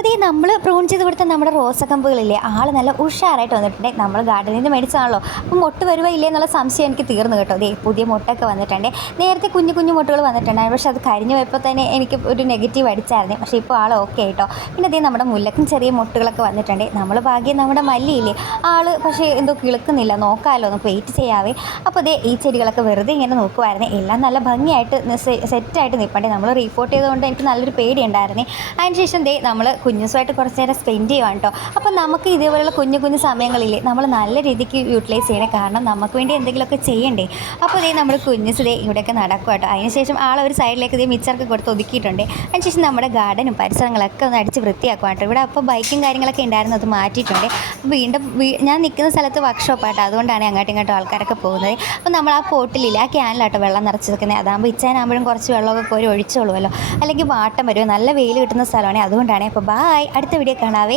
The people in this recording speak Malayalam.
അപ്പോൾ ഇതേ നമ്മൾ പ്രൂൺ ചെയ്ത് കൊടുത്ത നമ്മുടെ റോസക്കമ്പുകളില്ലേ, ആൾ നല്ല ഉഷാറായിട്ട് വന്നിട്ടുണ്ട്. നമ്മൾ ഗാർഡനിൽ നിന്ന് മേടിച്ചാണല്ലോ, അപ്പോൾ മൊട്ട് വരുവോ ഇല്ലേ എന്നുള്ള സംശയം എനിക്ക് തീർന്നു കേട്ടോ. അതേ പുതിയ മുട്ടൊക്കെ വന്നിട്ടുണ്ട്. നേരത്തെ കുഞ്ഞു കുഞ്ഞു മുട്ടകൾ വന്നിട്ടുണ്ടായിരുന്നു, പക്ഷേ അത് കരിഞ്ഞു പോയപ്പോൾ തന്നെ എനിക്ക് ഒരു നെഗറ്റീവ് അടിച്ചായിരുന്നു. പക്ഷേ ഇപ്പോൾ ആൾ ഓക്കെ ആയിട്ടോ. പിന്നെ അതേ നമ്മുടെ മുല്ലക്കും ചെറിയ മുട്ടുകളൊക്കെ വന്നിട്ടുണ്ട്. നമ്മൾ ഭാഗ്യം നമ്മുടെ മല്ലിയില്ലേ, ആൾ പക്ഷേ എന്തോ കിളുക്കുന്നില്ല, നോക്കാമല്ലോ, നമുക്ക് വെയിറ്റ് ചെയ്യാവേ. അപ്പോൾ അതേ ഈ ചെടികളൊക്കെ വെറുതെ ഇങ്ങനെ നോക്കുമായിരുന്നു. എല്ലാം നല്ല ഭംഗിയായിട്ട് സെറ്റായിട്ട് നിൽപ്പണ്ടേ. നമ്മൾ റിപ്പോർട്ട് ചെയ്തുകൊണ്ട് എനിക്ക് നല്ലൊരു പേടി ഉണ്ടായിരുന്നേ. അതിനുശേഷം ദേ നമ്മൾ കുഞ്ഞുസുമായിട്ട് കുറച്ച് നേരം സ്പെൻഡ് ചെയ്യുവാണ് കേട്ടോ. അപ്പോൾ നമുക്ക് ഇതേപോലെയുള്ള കുഞ്ഞു കുഞ്ഞു സമയങ്ങളില്ലേ നമ്മൾ നല്ല രീതിക്ക് യൂട്ടിലൈസ് ചെയ്യണേ, കാരണം നമുക്ക് വേണ്ടി എന്തെങ്കിലുമൊക്കെ ചെയ്യണ്ടേ. അപ്പോൾ ഇതേ നമ്മൾ കുഞ്ഞുസ് ദേ ഇവിടെയൊക്കെ നടക്കും കേട്ടോ. അതിനുശേഷം ആളെ ഒരു സൈഡിലേക്ക് ഇതേ മിച്ചർക്ക് കൊടുത്ത് ഒതുക്കിയിട്ടുണ്ട്. അതിനുശേഷം നമ്മുടെ ഗാർഡനും പരിസരങ്ങളൊക്കെ ഒന്ന് അടിച്ച് വൃത്തിയാക്കും കേട്ടോ. ഇവിടെ അപ്പോൾ ബൈക്കും കാര്യങ്ങളൊക്കെ ഉണ്ടായിരുന്നു, അത് മാറ്റിയിട്ടുണ്ട്. അപ്പോൾ വീണ്ടും ഞാൻ നിൽക്കുന്ന സ്ഥലത്ത് വർക്ക്ഷോപ്പാട്ടോ, അതുകൊണ്ടാണ് അങ്ങോട്ടും ഇങ്ങോട്ടും ആൾക്കാരൊക്കെ പോകുന്നത്. അപ്പോൾ നമ്മൾ ആ പോട്ടിലില്ല, ആ ക്യാനിലാട്ടോ വെള്ളം നിറച്ച് വെക്കുന്നത്. അതാകുമ്പോൾ ഇച്ചാനാകുമ്പോഴും കുറച്ച് വെള്ളമൊക്കെ കോരി ഒഴിച്ചോളുമല്ലോ, അല്ലെങ്കിൽ വാട്ടം വരുമോ. നല്ല വെയിൽ കിട്ടുന്ന സ്ഥലമാണ്, അതുകൊണ്ടാണ്. അപ്പോൾ ബായ്, അടുത്ത വീഡിയോ കാണാവേ.